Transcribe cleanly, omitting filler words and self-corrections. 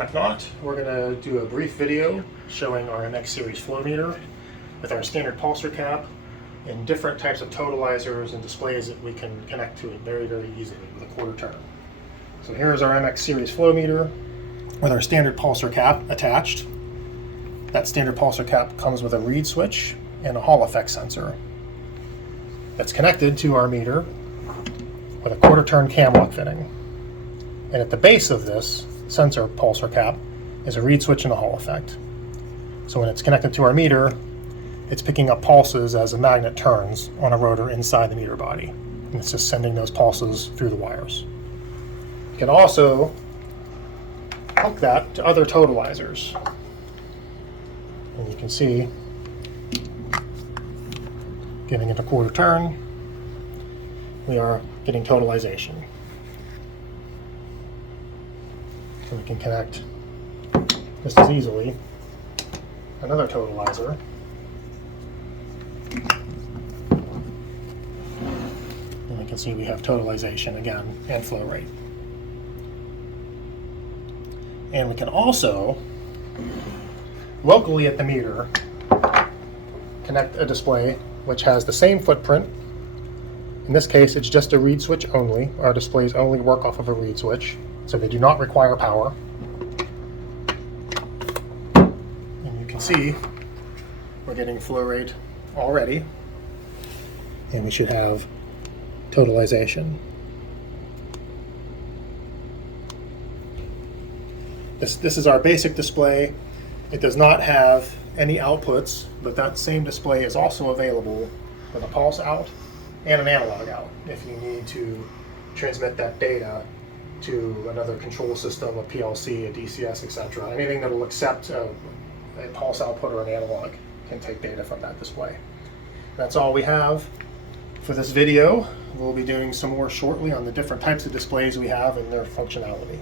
Macnaught. We're going to do a brief video showing our MX series flow meter with our standard pulsar cap and different types of totalizers and displays that we can connect to it very, very easily with a quarter turn. So here's our MX series flow meter with our standard pulsar cap attached. That standard pulsar cap comes with a reed switch and a Hall effect sensor that's connected to our meter with a quarter turn cam lock fitting. And at the base of this sensor pulsar cap is a reed switch and a Hall effect. So when it's connected to our meter, it's picking up pulses as a magnet turns on a rotor inside the meter body. And it's just sending those pulses through the wires. You can also hook that to other totalizers. And you can see, getting into quarter turn, we are getting totalization. So we can connect just as easily another totalizer. And we can see we have totalization again and flow rate. And we can also, locally at the meter, connect a display which has the same footprint. In this case, it's just a reed switch only. Our displays only work off of a reed switch, so they do not require power. And you can see we're getting flow rate already, and we should have totalization. This is our basic display. It does not have any outputs, but that same display is also available with a pulse out and an analog out if you need to transmit that data to another control system, a PLC, a DCS, etc. Anything that will accept a pulse output or an analog can take data from that display. That's all we have for this video. We'll be doing some more shortly on the different types of displays we have and their functionality.